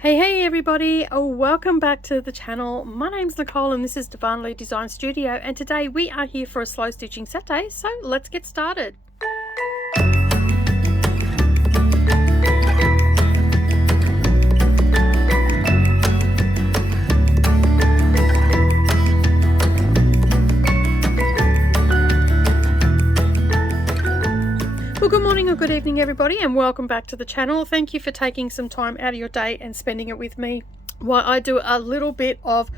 Hey everybody, welcome back to the channel. My name's Nicole and this is Darvanalee Designs Studio, and today we are here for a slow stitching Saturday, so let's get started. Well, good morning or good evening everybody, and welcome back to the channel. Thank you for taking some time out of your day and spending it with me while I do a little bit of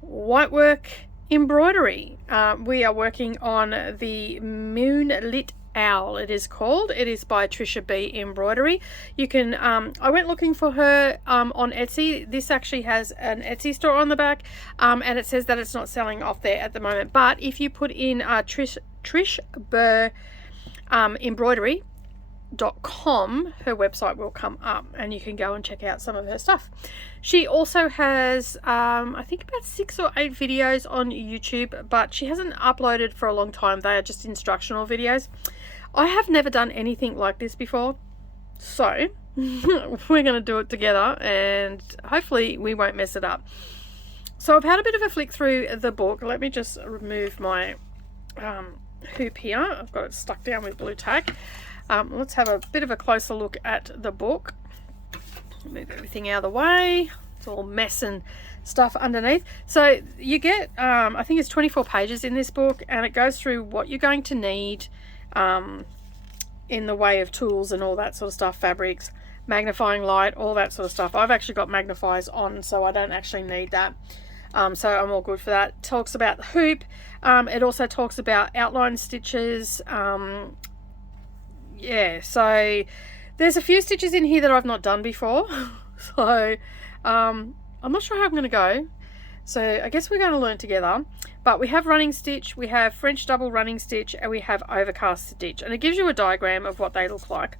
whitework embroidery. We are working on the Moonlit Owl, it is called. It is by Trisha B Embroidery. You can I went looking for her on Etsy. This actually has an Etsy store on the back, and it says that it's not selling off there at the moment, but if you put in Trish B embroidery.com, her website will come up and you can go and check out some of her stuff. She also has I think about 6 or 8 videos on YouTube, but she hasn't uploaded for a long time. They are just instructional videos. I have never done anything like this before, so we're going to do it together and hopefully we won't mess it up. So I've had a bit of a flick through the book. Let me just remove my hoop here. I've got it stuck down with blue tack. Let's have a bit of a closer look at the book. Move everything out of the way. It's all mess and stuff underneath. So you get I think it's 24 pages in this book, and it goes through what you're going to need in the way of tools and all that sort of stuff, fabrics, magnifying light, all that sort of stuff. I've actually got magnifiers on, so I don't actually need that. So I'm all good for that. It talks about the hoop. It also talks about outline stitches. Yeah, so there's a few stitches in here that I've not done before. So I'm not sure how I'm going to go. So I guess we're going to learn together. But we have running stitch, we have French double running stitch, and we have overcast stitch. And it gives you a diagram of what they look like.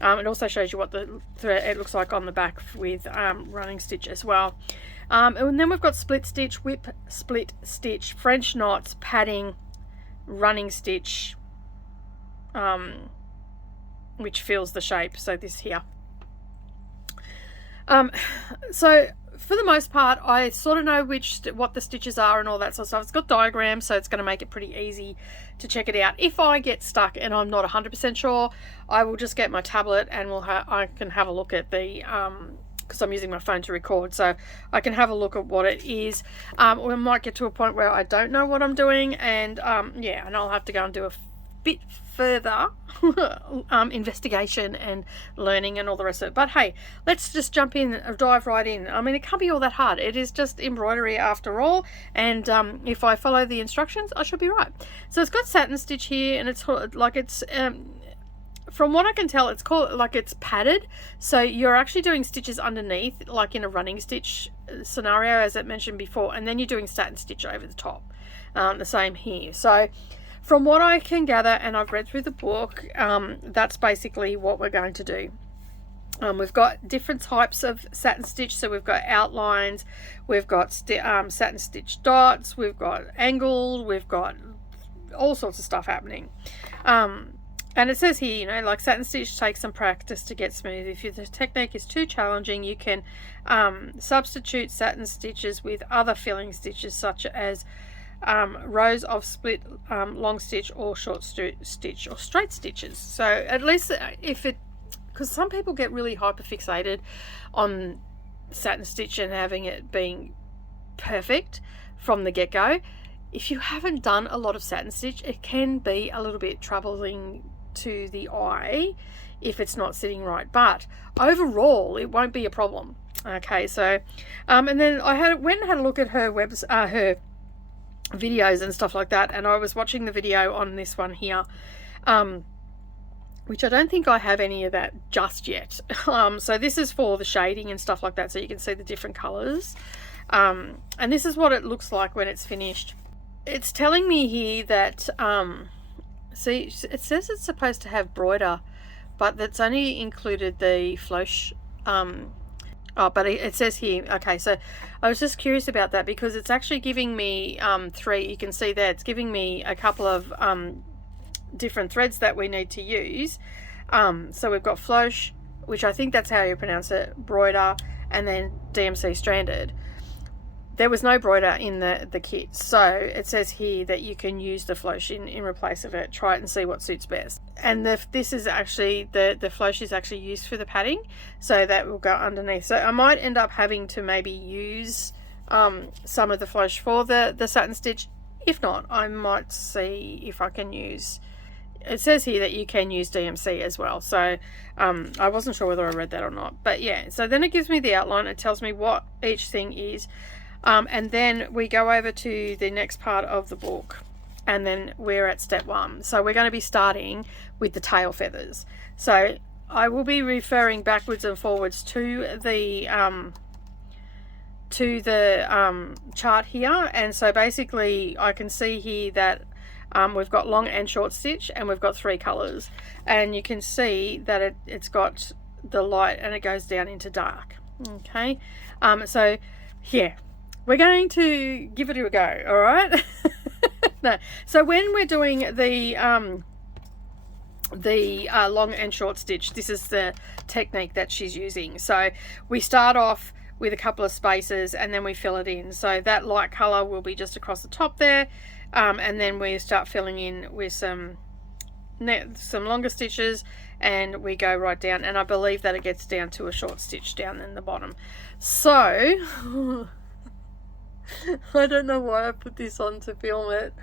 It also shows you what the thread it looks like on the back with running stitch as well. And then we've got split stitch, whip split stitch, French knots, padding, running stitch, which fills the shape. So this here. So for the most part, I sort of know what the stitches are and all that sort of stuff. It's got diagrams, so it's going to make it pretty easy to check it out. If I get stuck and I'm not 100% sure, I will just get my tablet and I can have a look at the because I'm using my phone to record, so I can have a look at what it is. We might get to a point where I don't know what I'm doing, and yeah, and I'll have to go and do a bit further investigation and learning and all the rest of it. But hey, let's just jump in and dive right in. I mean, it can't be all that hard. It is just embroidery after all, and if I follow the instructions, I should be right. So it's got satin stitch here, and it's like it's from what I can tell, it's called like it's padded, so you're actually doing stitches underneath, like in a running stitch scenario, as I mentioned before, and then you're doing satin stitch over the top. The same here. So from what I can gather, and I've read through the book, that's basically what we're going to do. We've got different types of satin stitch, so we've got outlines, we've got satin stitch dots, we've got angled, we've got all sorts of stuff happening. And it says here, you know, like satin stitch takes some practice to get smooth. If the technique is too challenging, you can substitute satin stitches with other filling stitches, such as rows of split long stitch or short stitch or straight stitches. So at least if it, because some people get really hyper fixated on satin stitch and having it being perfect from the get-go. If you haven't done a lot of satin stitch, it can be a little bit troubling to the eye if it's not sitting right, but overall it won't be a problem. Okay, so and then I went and had a look at her her videos and stuff like that, and I was watching the video on this one here, which I don't think I have any of that just yet. So this is for the shading and stuff like that, so you can see the different colors, and this is what it looks like when it's finished. It's telling me here that see, it says it's supposed to have broider, but that's only included the flourish. But it says here, okay, so I was just curious about that because it's actually giving me 3. You can see there it's giving me a couple of different threads that we need to use. So we've got flourish, which I think that's how you pronounce it, broider, and then DMC stranded. There was no broider in the kit, so it says here that you can use the floche in replace of it. Try it and see what suits best. And this is actually, the floche is actually used for the padding, so that will go underneath. So I might end up having to maybe use some of the floche for the satin stitch. If not, I might see if I can use, it says here that you can use DMC as well, so I wasn't sure whether I read that or not, but yeah. So then it gives me the outline, it tells me what each thing is, and then we go over to the next part of the book, and then we're at step 1. So we're going to be starting with the tail feathers. So I will be referring backwards and forwards to the chart here, and so basically I can see here that we've got long and short stitch, and we've got 3 colors, and you can see that it's got the light and it goes down into dark. Okay, so yeah, we're going to give it a go. All right. No, so when we're doing the long and short stitch, this is the technique that she's using. So we start off with a couple of spaces and then we fill it in. So that light color will be just across the top there, and then we start filling in with some longer stitches, and we go right down, and I believe that it gets down to a short stitch down in the bottom. So I don't know why I put this on to film it.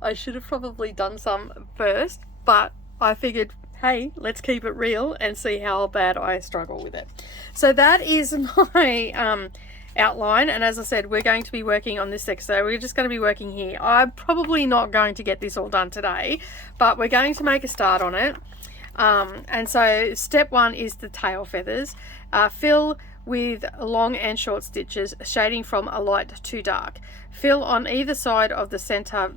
I should have probably done some first, but I figured, hey, let's keep it real and see how bad I struggle with it. So that is my outline, and as I said, we're going to be working on this section, so we're just going to be working here. I'm probably not going to get this all done today, but we're going to make a start on it. And so step 1 is the tail feathers. Fill with long and short stitches, shading from a light to dark. Fill on either side of the center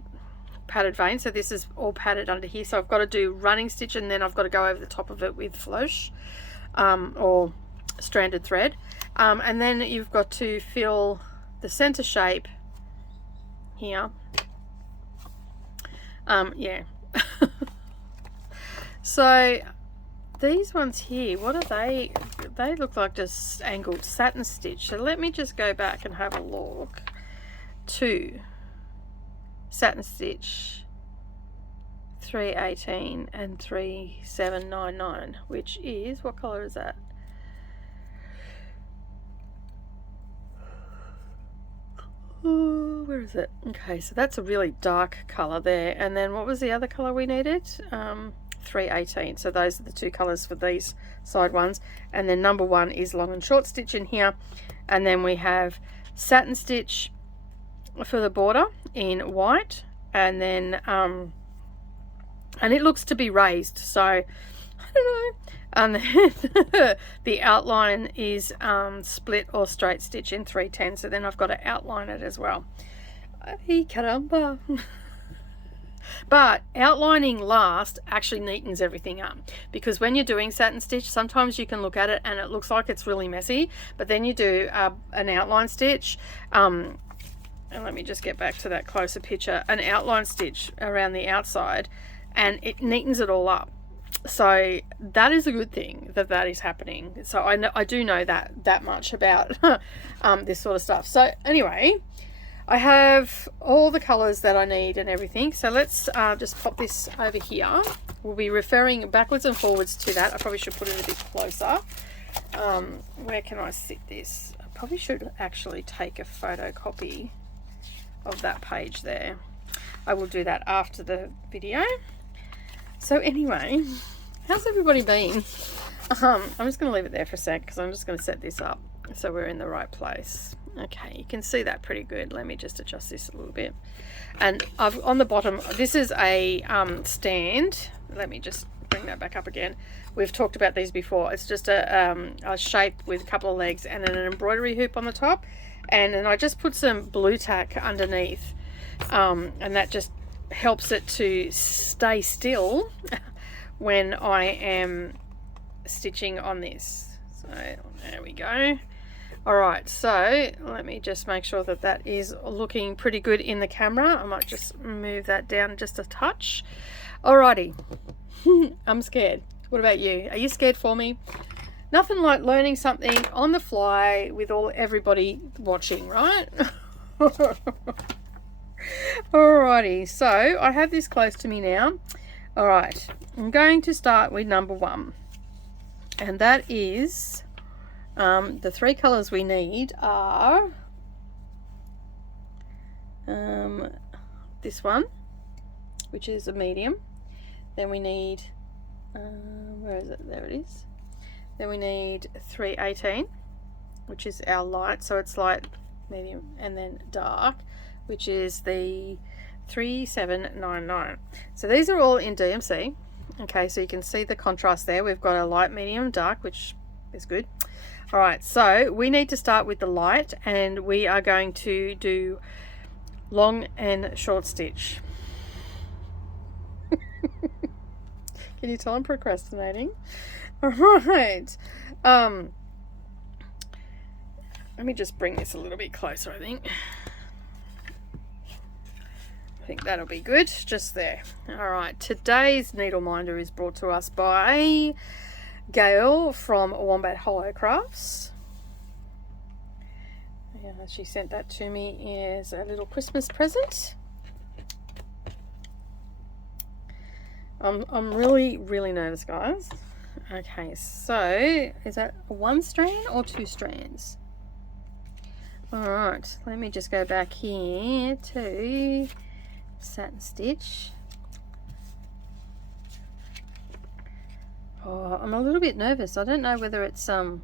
padded vein. So this is all padded under here, so I've got to do running stitch, and then I've got to go over the top of it with floche or stranded thread, and then you've got to fill the center shape here. Yeah. So these ones here, what are they? They look like just angled satin stitch. So let me just go back and have a look. 2 satin stitch, 318 and 3799, which is, what color is that? Oh, where is it? Okay, so that's a really dark color there. And then what was the other color we needed? 318. So those are the 2 colors for these side ones, and then number 1 is long and short stitch in here, and then we have satin stitch for the border in white, and then and it looks to be raised, so I don't know. And then the outline is split or straight stitch in 310, so then I've got to outline it as well. Ay, caramba. But outlining last actually neatens everything up, because when you're doing satin stitch, sometimes you can look at it and it looks like it's really messy, but then you do an outline stitch, and let me just get back to that closer picture, an outline stitch around the outside, and it neatens it all up. So that is a good thing that is happening. So I do know that much about this sort of stuff. So anyway, I have all the colors that I need and everything. So let's just pop this over here. We'll be referring backwards and forwards to that. I probably should put it a bit closer. Where can I sit this? I probably should actually take a photocopy of that page there. I will do that after the video. So anyway, how's everybody been? I'm just going to leave it there for a sec, because I'm just going to set this up so we're in the right place. Okay, you can see that pretty good. Let me just adjust this a little bit. And I've on the bottom, this is a stand. Let me just bring that back up again. We've talked about these before. It's just a shape with a couple of legs and then an embroidery hoop on the top, and then I just put some blue tack underneath, and that just helps it to stay still when I am stitching on this. So there we go. Alright, so let me just make sure that that is looking pretty good in the camera. I might just move that down just a touch. Alrighty. I'm scared. What about you? Are you scared for me? Nothing like learning something on the fly with everybody watching, right? Alrighty, so I have this close to me now. Alright, I'm going to start with number 1, and that is the 3 colors we need are this one, which is a medium. Then we need where is it? There it is. Then we need 318, which is our light, so it's light, medium, and then dark, which is the 3799. So these are all in DMC. Okay, so you can see the contrast there. We've got a light, medium, dark, which is good. All right, so we need to start with the light, and we are going to do long and short stitch. Can you tell I'm procrastinating? All right. Let me just bring this a little bit closer, I think. I think that'll be good, just there. All right, today's needle minder is brought to us by Gail from Wombat Hollow Crafts. Yeah, she sent that to me as a little Christmas present. I'm really nervous, guys. Okay, so is that 1 strand or 2 strands? All right, let me just go back here to satin stitch. Oh, I'm a little bit nervous. I don't know whether it's all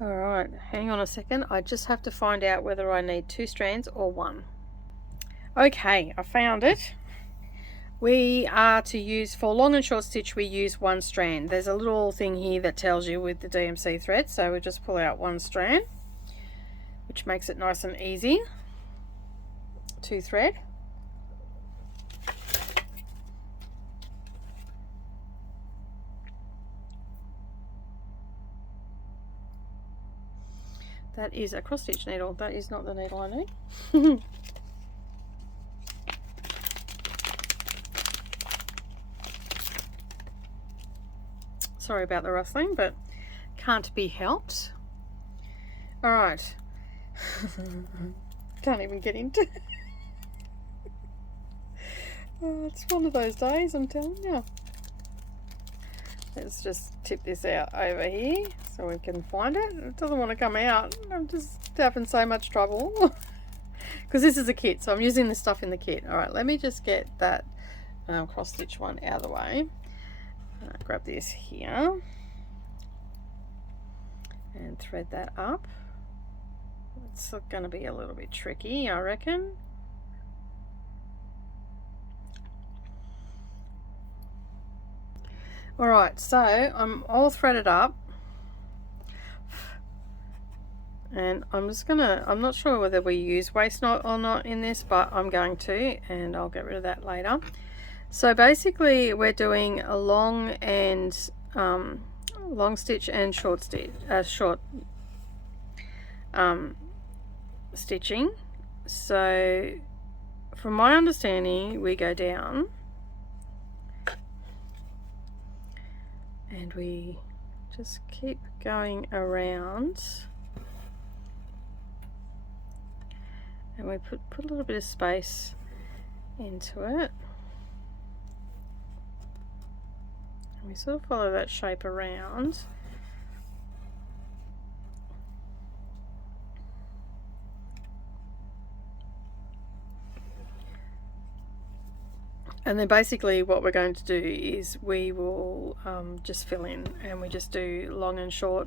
right, hang on a second. I just have to find out whether I need 2 strands or 1. Okay, I found it. We are to use, for long and short stitch, we use 1 strand. There's a little thing here that tells you with the DMC thread, so we just pull out 1 strand, which makes it nice and easy to thread. That is a cross stitch needle. That is not the needle I need. Sorry about the rustling, but can't be helped. All right. Can't even get into it. Oh, it's one of those days, I'm telling you. Let's just tip this out over here so we can find it. It doesn't want to come out. I'm just having so much trouble because this is a kit, so I'm using this stuff in the kit. All right, let me just get that cross stitch one out of the way. Grab this here and thread that up. It's going to be a little bit tricky, I reckon. Alright, so I'm all threaded up, and I'm not sure whether we use waist knot or not in this, but I'm going to, and I'll get rid of that later. So basically we're doing a long stitch and short stitch, stitching. So from my understanding, we go down and we just keep going around, and we put a little bit of space into it, and we sort of follow that shape around. And then basically what we're going to do is we will just fill in, and we just do long and short.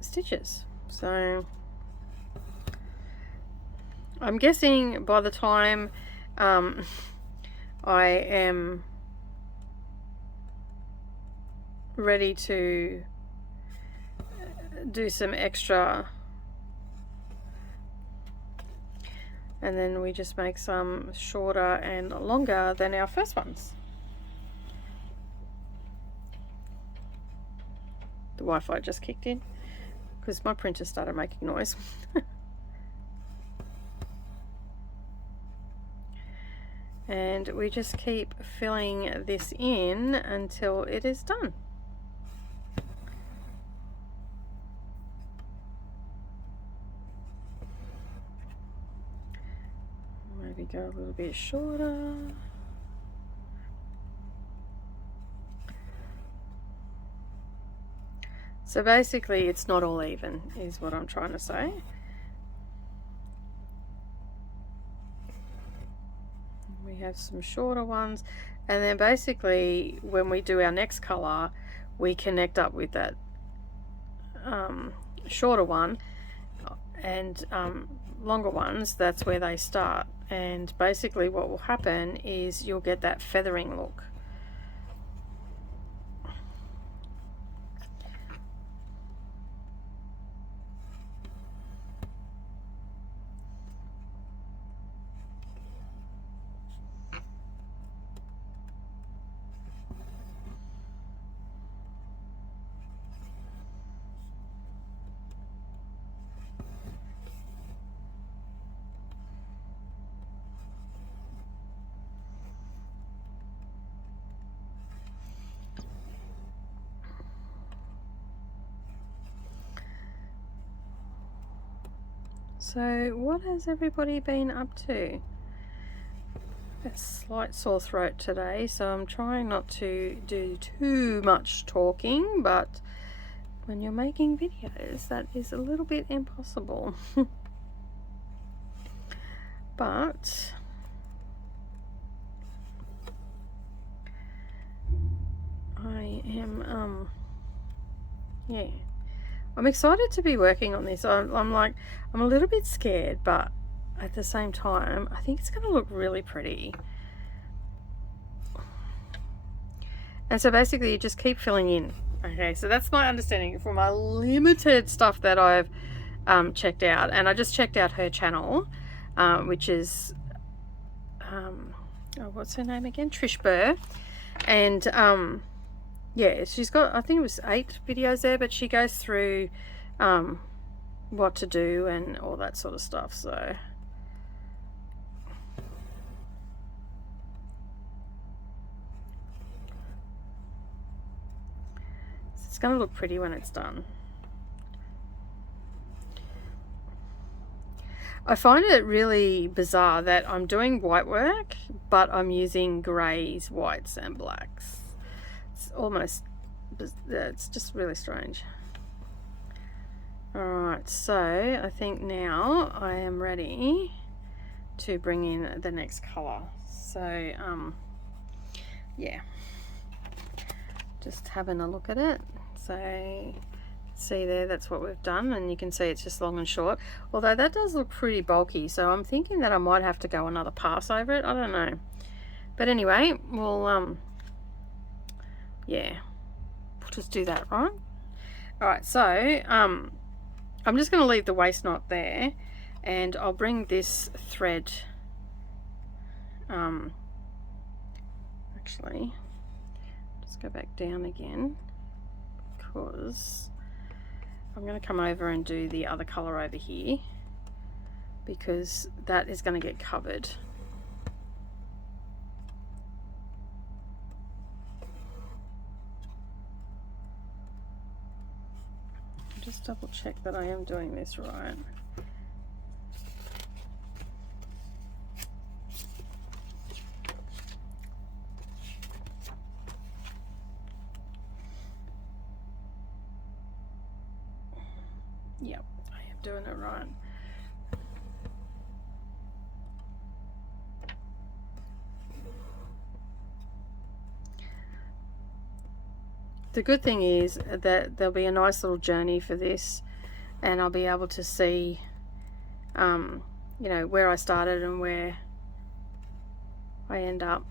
Stitches. So I'm guessing by the time I am ready to do some extra, and then we just make some shorter and longer than our first ones. The Wi-Fi just kicked in because my printer started making noise. And we just keep filling this in until it is done. Maybe go a little bit shorter. So basically it's not all even, is what I'm trying to say. We have some shorter ones, and then basically when we do our next color, we connect up with that shorter one, and longer ones, that's where they start. And basically what will happen is you'll get that feathering look. So what has everybody been up to? A slight sore throat today, so I'm trying not to do too much talking, but when you're making videos that is a little bit impossible. But I am yeah, I'm excited to be working on this. I'm like, I'm a little bit scared, but at the same time, I think it's going to look really pretty. And so basically you just keep filling in. Okay, so that's my understanding from my limited stuff that I've checked out. And I just checked out her channel, which is, oh, what's her name again? Trish Burr. And yeah, she's got, I think it was 8 videos there, but she goes through what to do and all that sort of stuff. So it's going to look pretty when it's done. I find it really bizarre that I'm doing white work, but I'm using greys, whites and blacks. It's almost, it's just really strange. Alright, so I think now I am ready to bring in the next colour. So yeah, just having a look at it. So see there, that's what we've done, and you can see it's just long and short, although that does look pretty bulky, so I'm thinking that I might have to go another pass over it. I don't know, but anyway, we'll yeah, we'll just do that, right? Alright, so I'm just going to leave the waist knot there, and I'll bring this thread actually just go back down again, because I'm going to come over and do the other colour over here, because that is going to get covered. Just double check that I am doing this right. Yep, I am doing it right. The good thing is that there'll be a nice little journey for this, and I'll be able to see you know, where I started and where I end up.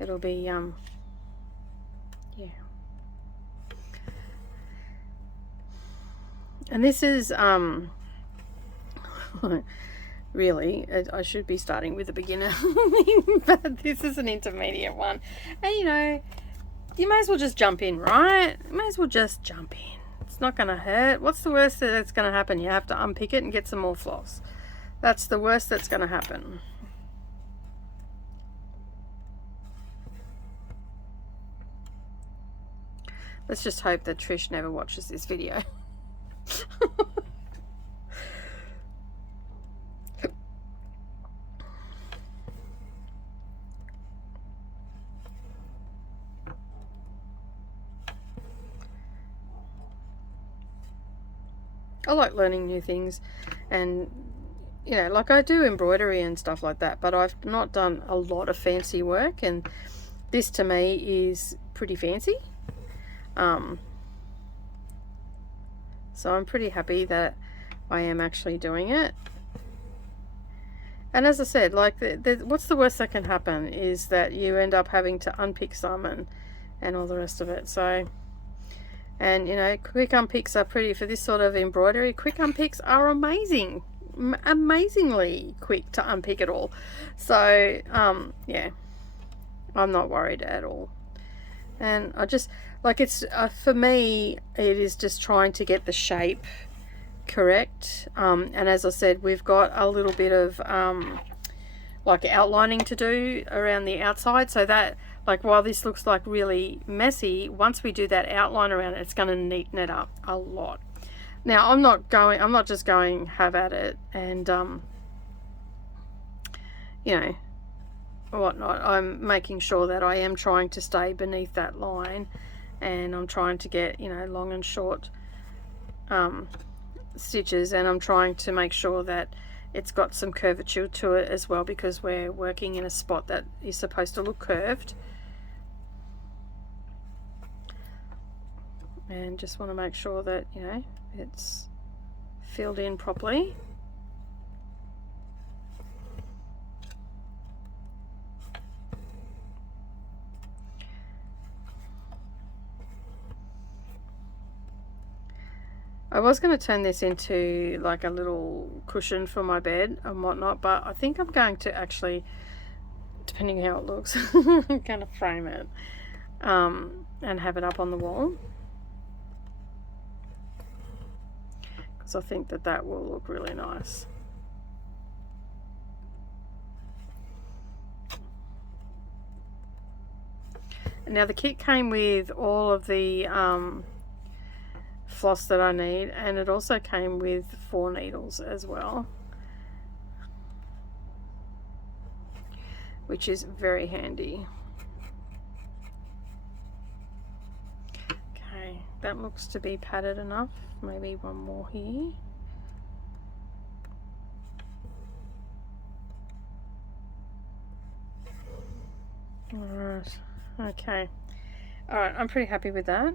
It'll be yeah. And this is really. I should be starting with a beginner, but this is an intermediate one. And you know, you may as well just jump in, right? You may as well just jump in. It's not going to hurt. What's the worst that's going to happen? You have to unpick it and get some more floss. That's the worst that's going to happen. Let's just hope that Trish never watches this video. I like learning new things, and you know, like I do embroidery and stuff like that, but I've not done a lot of fancy work, and this to me is pretty fancy. So I'm pretty happy that I am actually doing it. And as I said, like what's the worst that can happen is that you end up having to unpick some and all the rest of it. So, and you know, quick unpicks are pretty, for this sort of embroidery, quick unpicks are amazing, amazingly quick to unpick it all. So yeah, I'm not worried at all. And I just like, it's for me it is just trying to get the shape correct, and as I said, we've got a little bit of like outlining to do around the outside, so that, like, while this looks like really messy, once we do that outline around it, it's going to neaten it up a lot. Now I'm not just going have at it and you know, whatnot. I'm making sure that I am trying to stay beneath that line, and I'm trying to get, you know, long and short stitches, and I'm trying to make sure that it's got some curvature to it as well, because we're working in a spot that is supposed to look curved, and just want to make sure that, you know, it's filled in properly. I was going to turn this into like a little cushion for my bed and whatnot, but I think I'm going to actually, depending how it looks, I'm going to frame it and have it up on the wall, because I think that that will look really nice. And now the kit came with all of the floss that I need, and it also came with 4 needles as well, which is very handy. Okay, that looks to be padded enough. Maybe one more here. Alright, okay. Alright, I'm pretty happy with that.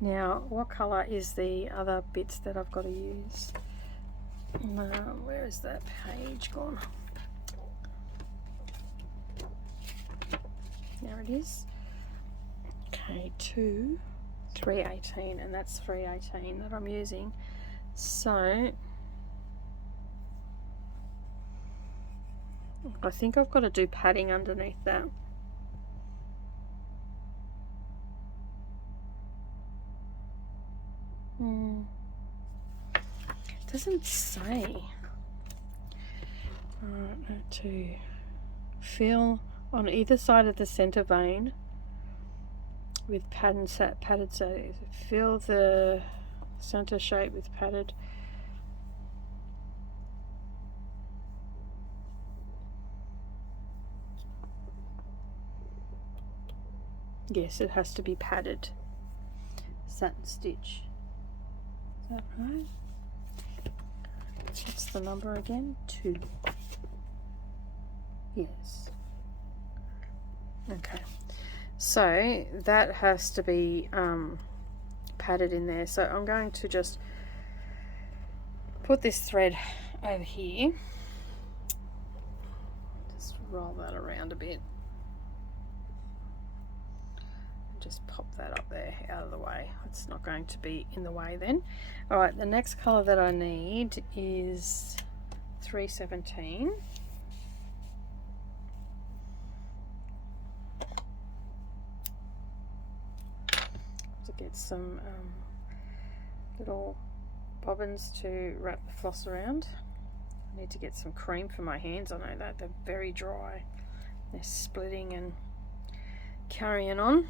Now, what colour is the other bits that I've got to use? Where is that page gone? There it is. Okay, 318, and that's 318 that I'm using. So I think I've got to do padding underneath that. Doesn't say. Alright, to fill on either side of the center vein with padded so fill the center shape with padded. Yes, it has to be padded satin stitch. Is that right? What's the number again? 2. Yes. Okay. So that has to be padded in there. So I'm going to just put this thread over here. Just roll that around a bit. Just pop that up there out of the way. It's not going to be in the way then. Alright, the next colour that I need is 317. To get some little bobbins to wrap the floss around. I need to get some cream for my hands. I know that they're very dry. They're splitting and carrying on.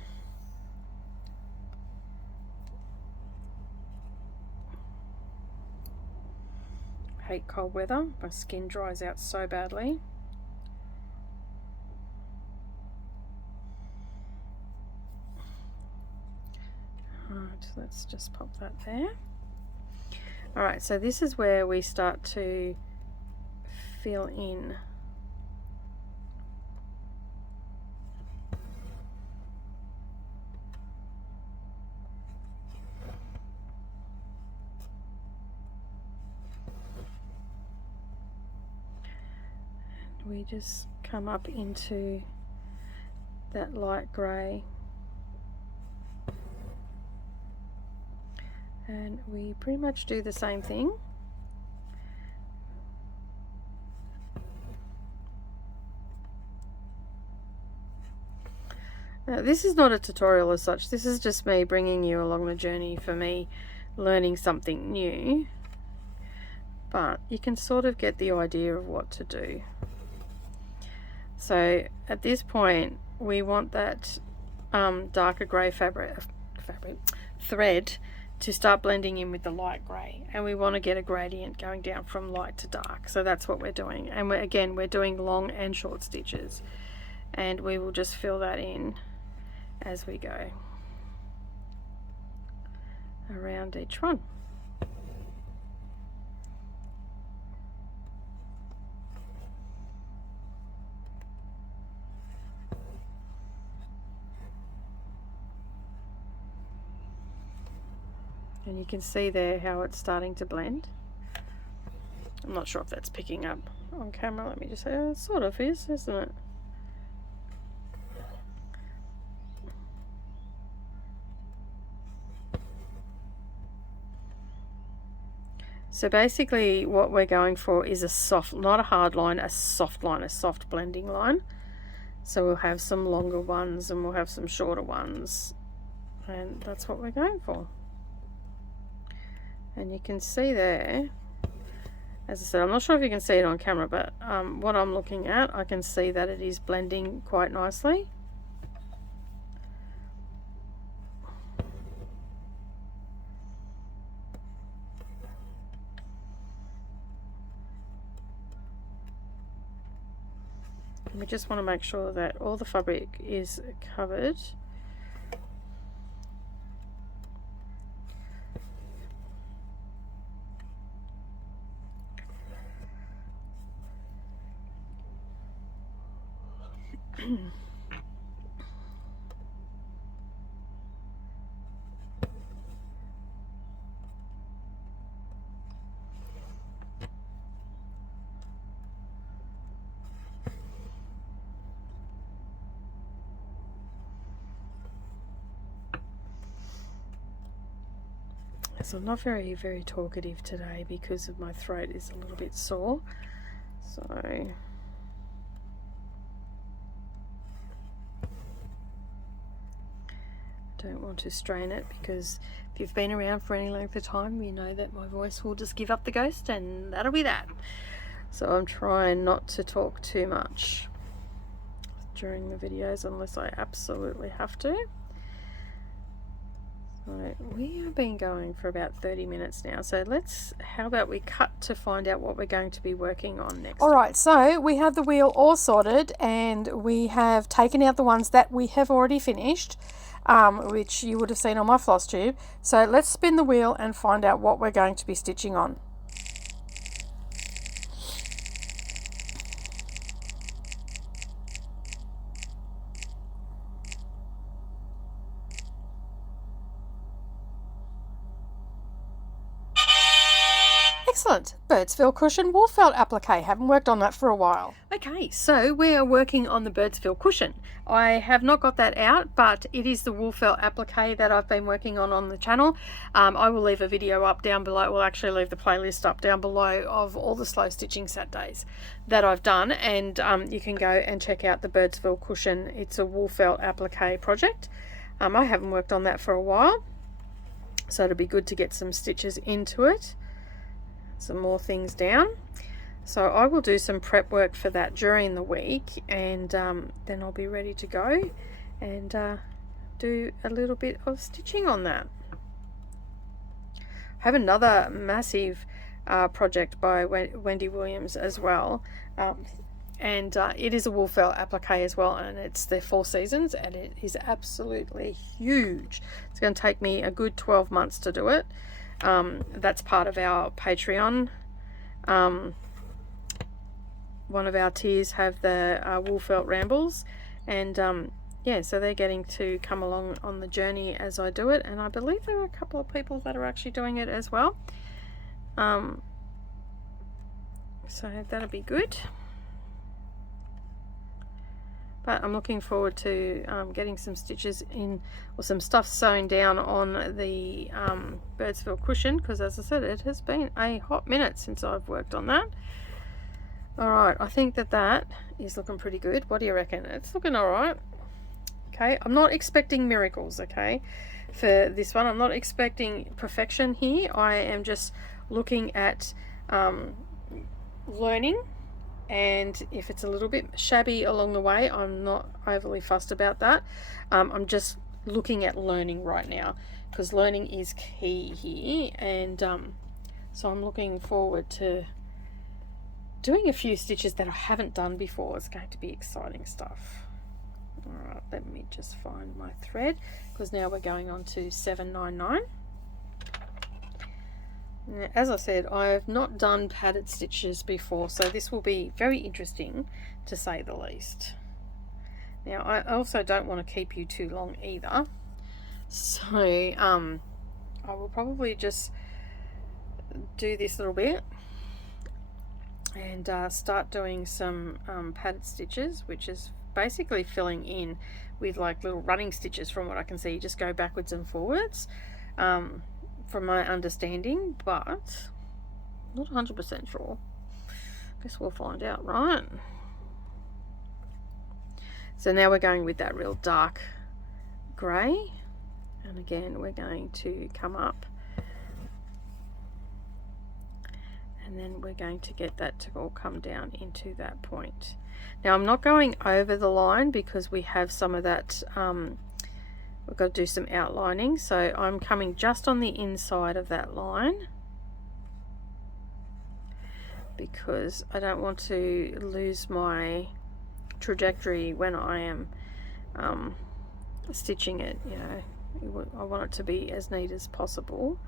I hate cold weather. My skin dries out so badly. Alright, let's just pop that there. Alright, so this is where we start to fill in we just come up into that light grey, and we pretty much do the same thing. Now, this is not a tutorial as such, this is just me bringing you along the journey for me learning something new, but you can sort of get the idea of what to do. So at this point we want that darker grey thread to start blending in with the light grey, and we want to get a gradient going down from light to dark. So that's what we're doing, and we're doing long and short stitches, and we will just fill that in as we go around each one. And you can see there how it's starting to blend. I'm not sure if that's picking up on camera. Let me just say, it sort of is, isn't it? So basically what we're going for is a soft, not a hard line, a soft line, a soft blending line. So we'll have some longer ones and we'll have some shorter ones, and that's what we're going for. And you can see there, as I said, I'm not sure if you can see it on camera, but what I'm looking at, I can see that it is blending quite nicely. And we just want to make sure that all the fabric is covered. So I'm not very talkative today because of my throat is a little bit sore, so don't want to strain it, because if you've been around for any length of time, you know that my voice will just give up the ghost, and that'll be that. So I'm trying not to talk too much during the videos unless I absolutely have to. So we have been going for about 30 minutes now, so how about we cut to find out what we're going to be working on next. Alright, so we have the wheel all sorted, and we have taken out the ones that we have already finished, which you would have seen on my floss tube. So let's spin the wheel and find out what we're going to be stitching on. Excellent. Birdsville cushion wool felt applique. Haven't worked on that for a while. Okay, so we are working on the Birdsville cushion. I have not got that out, but it is the wool felt applique that I've been working on the channel. I will leave a video up down below. We'll actually leave the playlist up down below of all the slow stitching Saturdays that I've done, and you can go and check out the Birdsville cushion. It's a wool felt applique project. I haven't worked on that for a while, so it'll be good to get some stitches into it, some more things down. So I will do some prep work for that during the week, and then I'll be ready to go and do a little bit of stitching on that. I have another massive project by Wendy Williams as well, and it is a wool felt applique as well, and it's the 4 seasons, and it is absolutely huge. It's going to take me a good 12 months to do it. That's part of our Patreon. One of our tiers have the wool felt rambles, and yeah, so they're getting to come along on the journey as I do it, and I believe there are a couple of people that are actually doing it as well. So that'll be good. But I'm looking forward to getting some stitches in, or some stuff sewn down on the Birdsville cushion, because as I said, it has been a hot minute since I've worked on that. Alright, I think that is looking pretty good. What do you reckon? It's looking alright. Okay, I'm not expecting miracles, okay, for this one. I'm not expecting perfection here. I am just looking at learning, and if it's a little bit shabby along the way, I'm not overly fussed about that. I'm just looking at learning right now, because learning is key here, and so I'm looking forward to doing a few stitches that I haven't done before. It's going to be exciting stuff. Alright, let me just find my thread, because now we're going on to 799. Now, as I said, I have not done padded stitches before, so this will be very interesting, to say the least. Now, I also don't want to keep you too long either, so I will probably just do this little bit and start doing some padded stitches, which is basically filling in with like little running stitches. From what I can see, you just go backwards and forwards, from my understanding, but not 100% sure. Guess we'll find out, right? So now we're going with that real dark grey, and again we're going to come up, and then we're going to get that to all come down into that point. Now I'm not going over the line, because we have some of that, we've got to do some outlining, so I'm coming just on the inside of that line, because I don't want to lose my trajectory when I am stitching it. You know, I want it to be as neat as possible.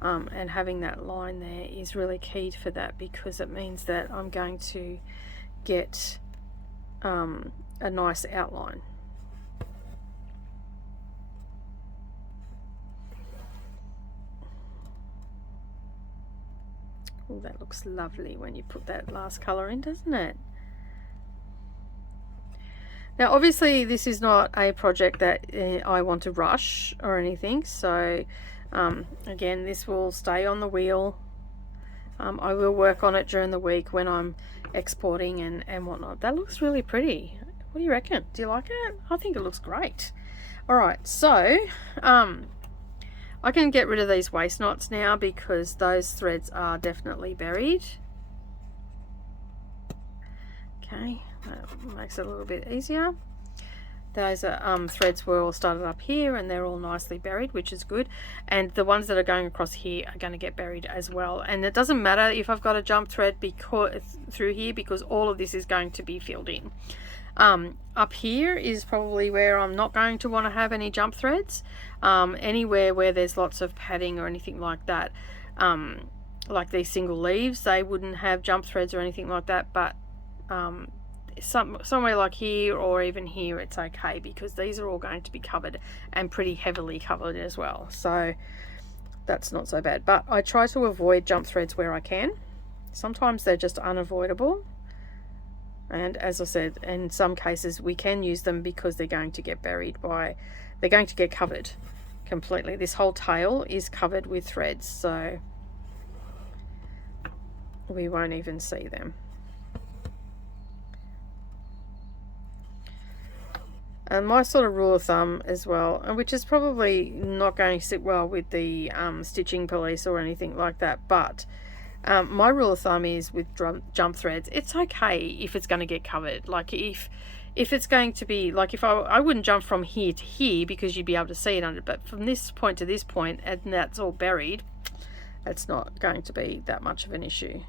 And having that line there is really key for that, because it means that I'm going to get a nice outline. Oh, that looks lovely when you put that last colour in, doesn't it? Now obviously this is not a project that I want to rush or anything, so again, this will stay on the wheel. I will work on it during the week when I'm exporting and whatnot. That looks really pretty. What do you reckon? Do you like it? I think it looks great. Alright, so I can get rid of these waist knots now, because those threads are definitely buried. Okay, that makes it a little bit easier. Those threads were all started up here, and they're all nicely buried, which is good. And the ones that are going across here are going to get buried as well. And it doesn't matter if I've got a jump thread through here, because all of this is going to be filled in. Up here is probably where I'm not going to want to have any jump threads. Anywhere where there's lots of padding or anything like that, like these single leaves, they wouldn't have jump threads or anything like that, but somewhere like here or even here, it's okay, because these are all going to be covered, and pretty heavily covered as well. So that's not so bad. But I try to avoid jump threads where I can. Sometimes they're just unavoidable, and as I said, in some cases we can use them because they're going to get buried by, they're going to get covered completely. This whole tail is covered with threads, so we won't even see them. And my sort of rule of thumb as well, and which is probably not going to sit well with the stitching police or anything like that, but my rule of thumb is with jump threads, it's okay if it's going to get covered. Like if it's going to be, like if I wouldn't jump from here to here because you'd be able to see it under, but from this point to this point, and that's all buried, it's not going to be that much of an issue.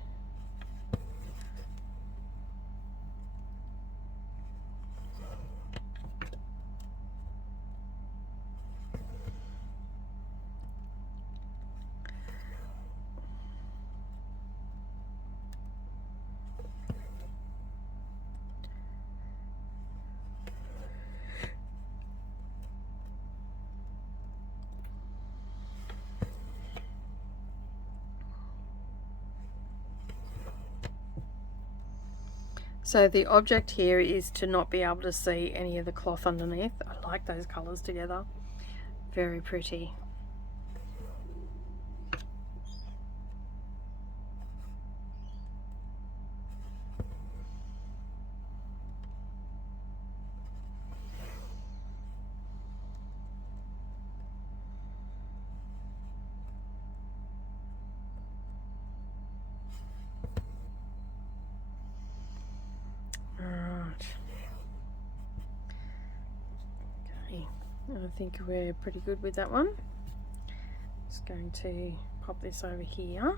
So the object here is to not be able to see any of the cloth underneath. I like those colours together. Very pretty. I think we're pretty good with that one. Just going to pop this over here.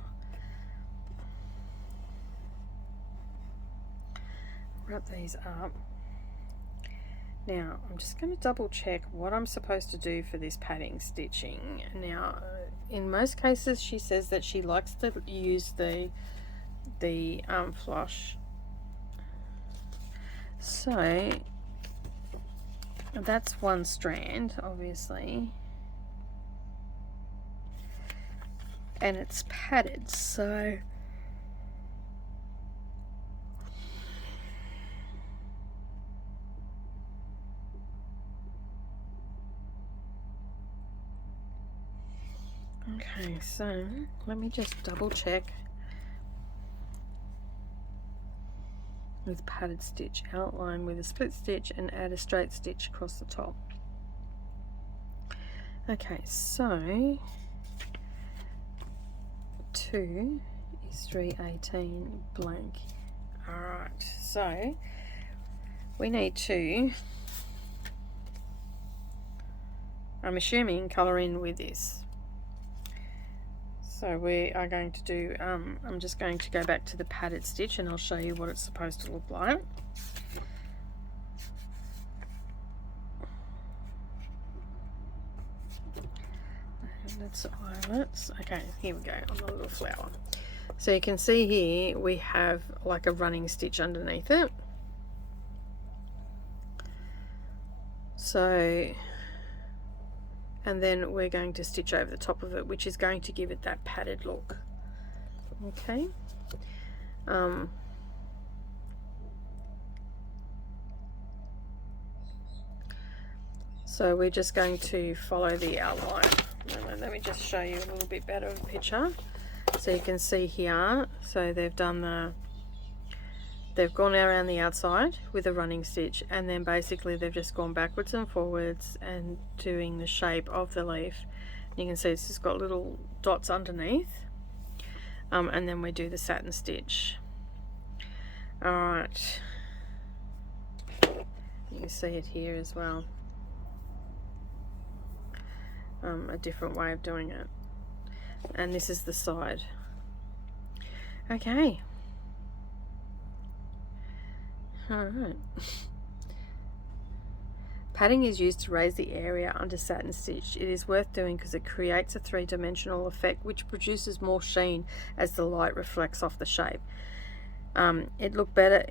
Wrap these up. Now I'm just going to double check what I'm supposed to do for this padding stitching. Now in most cases she says that she likes to use the flush. So that's one strand, obviously, and it's padded, so okay, so let me just double check. With padded stitch, outline with a split stitch and add a straight stitch across the top. Okay, so 2 is 318 blank. Alright, so we need to, I'm assuming, colour in with this. So we are going to do, I'm just going to go back to the padded stitch and I'll show you what it's supposed to look like. And that's eyelets. Okay, here we go on the little flower. So you can see here we have like a running stitch underneath it. So, and then we're going to stitch over the top of it, which is going to give it that padded look. Okay. So we're just going to follow the outline. Let me just show you a little bit better of a picture. So you can see here, so they've done they've gone around the outside with a running stitch, and then basically they've just gone backwards and forwards and doing the shape of the leaf. You can see it's just got little dots underneath, and then we do the satin stitch. Alright, you can see it here as well, a different way of doing it, and this is the side. Okay. Alright. Padding is used to raise the area under satin stitch. It is worth doing because it creates a three-dimensional effect which produces more sheen as the light reflects off the shape. It looked better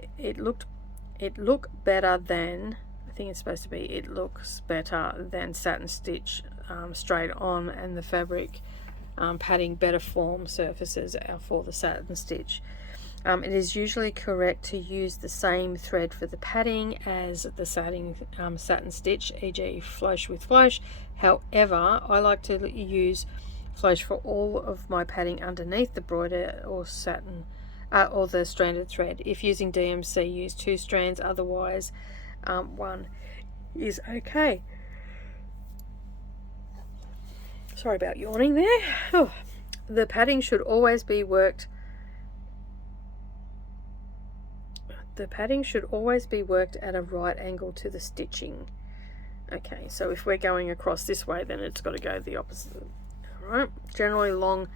than, I think it's supposed to be, it looks better than satin stitch straight on, and the fabric padding better form surfaces for the satin stitch. It is usually correct to use the same thread for the padding as the satin stitch, e.g. floche with floche. However, I like to use floche for all of my padding underneath the broider or satin or the stranded thread. If using DMC, use 2 strands, otherwise one is okay. Sorry about yawning there. Oh, the padding should always be worked. The padding should always be worked at a right angle to the stitching. Okay, so if we're going across this way, then it's got to go the opposite. All right, generally along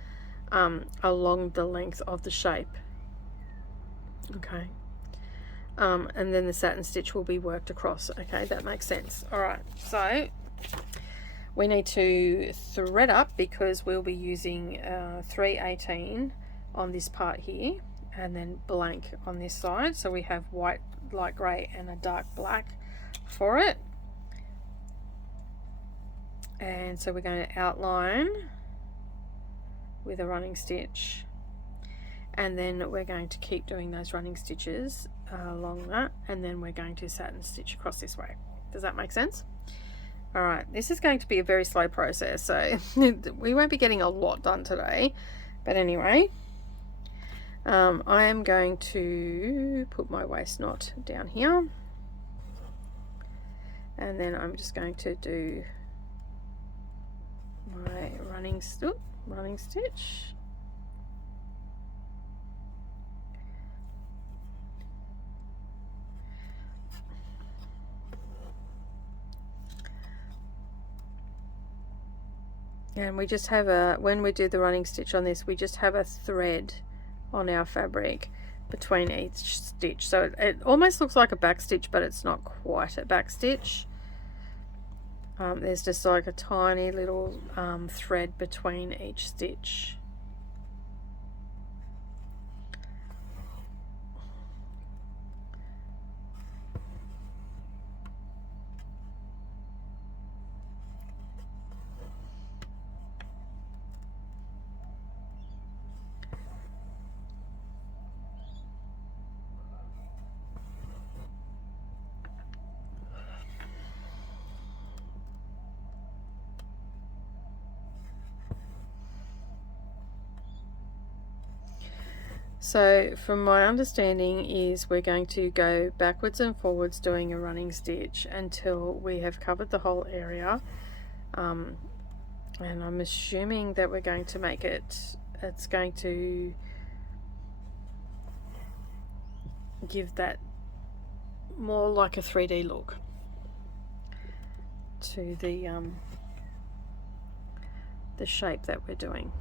the length of the shape. Okay, and then the satin stitch will be worked across. Okay, that makes sense. All right, so we need to thread up because we'll be using 318 on this part here, and then blank on this side. So we have white, light grey and a dark black for it. And so we're going to outline with a running stitch, and then we're going to keep doing those running stitches along that, and then we're going to satin stitch across this way. Does that make sense? All right, this is going to be a very slow process, so we won't be getting a lot done today, but anyway, I am going to put my waist knot down here, and then I'm just going to do my running stitch. And we just have when we do the running stitch on this, we just have a thread on our fabric between each stitch. So it almost looks like a back stitch, but it's not quite a back stitch. There's just like a tiny little thread between each stitch. So from my understanding is we're going to go backwards and forwards doing a running stitch until we have covered the whole area, and I'm assuming that we're going to make it's going to give that more like a 3D look to the shape that we're doing.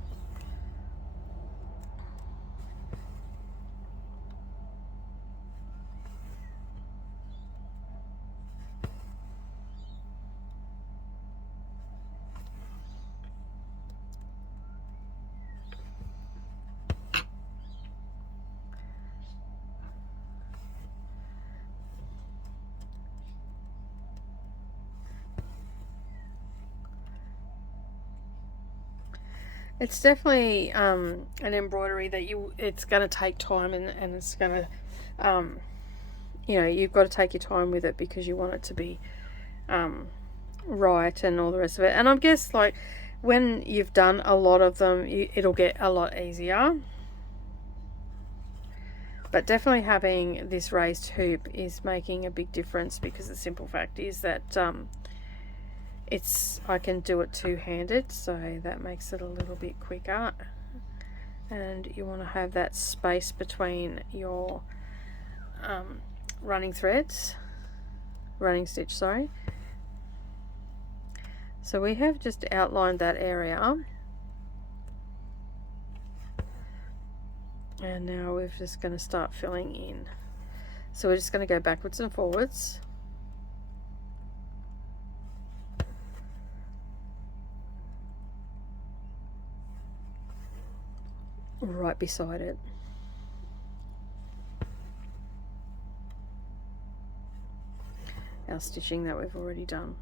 It's definitely an embroidery that it's going to take time, and it's going to, you know, you've got to take your time with it because you want it to be right and all the rest of it. And I guess like when you've done a lot of them, it'll get a lot easier. But definitely having this raised hoop is making a big difference, because the simple fact is that I can do it two-handed, so that makes it a little bit quicker. And you want to have that space between your running stitch, sorry. So we have just outlined that area, and now we're just going to start filling in. So we're just going to go backwards and forwards. Right beside it. Our stitching that we've already done.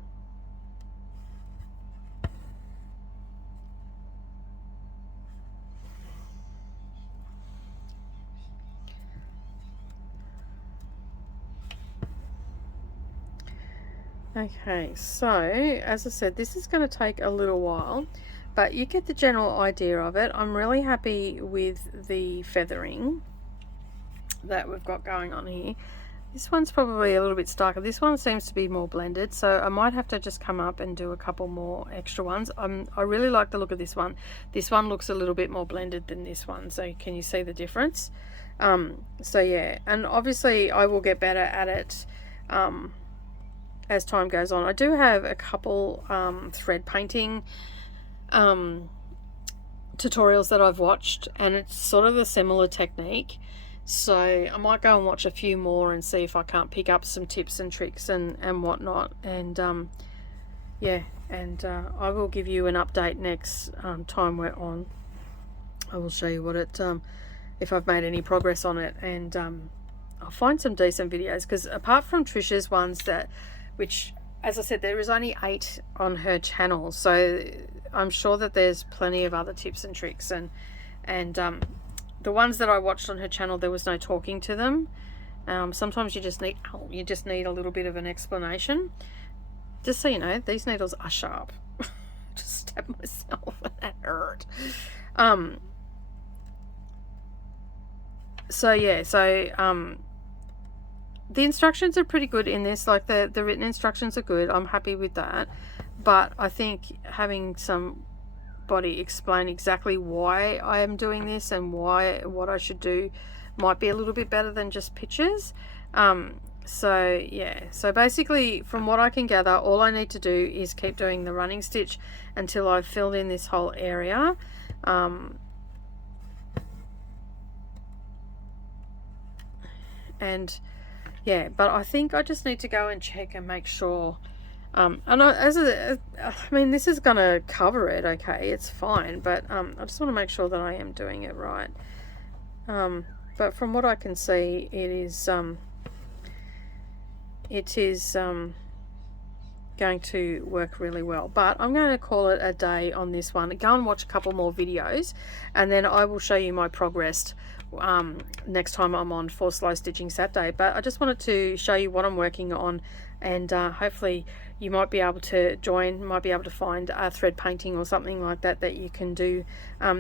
Okay, so as I said, this is going to take a little while, but you get the general idea of it. I'm really happy with the feathering that we've got going on here. This one's probably a little bit starker. This one seems to be more blended, so I might have to just come up and do a couple more extra ones. I really like the look of this one. This one looks a little bit more blended than this one, so can you see the difference? So yeah, and obviously I will get better at it as time goes on. I do have a couple thread painting tutorials that I've watched, and it's sort of a similar technique. So I might go and watch a few more and see if I can't pick up some tips and tricks and whatnot. And yeah, and I will give you an update next time we're on. I will show you what it, if I've made any progress on it, and I'll find some decent videos, because apart from Trisha's ones which as I said, there is only 8 on her channel, so I'm sure that there's plenty of other tips and tricks, and the ones that I watched on her channel, there was no talking to them. Sometimes you just need a little bit of an explanation. Just so you know, these needles are sharp. Just stabbed myself and that hurt. So yeah, the instructions are pretty good in this. Like the written instructions are good. I'm happy with that. But I think having somebody explain exactly why I am doing this and what I should do might be a little bit better than just pictures. So yeah, so basically from what I can gather, all I need to do is keep doing the running stitch until I've filled in this whole area. And yeah, but I think I just need to go and check and make sure. And I mean, this is going to cover it, okay, it's fine, but I just want to make sure that I am doing it right. But from what I can see, it is going to work really well. But I'm going to call it a day on this one. Go and watch a couple more videos, and then I will show you my progress next time I'm on for Slow Stitching Saturday. But I just wanted to show you what I'm working on, and hopefully you might be able to might be able to find thread painting or something like that you can do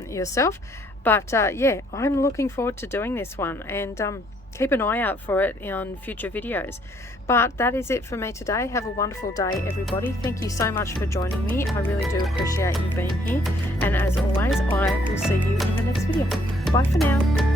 yourself. But yeah, I'm looking forward to doing this one, and keep an eye out for it on future videos. But that is it for me today. Have a wonderful day, everybody. Thank you so much for joining me. I really do appreciate you being here, and as always, I will see you in the next video. Bye for now.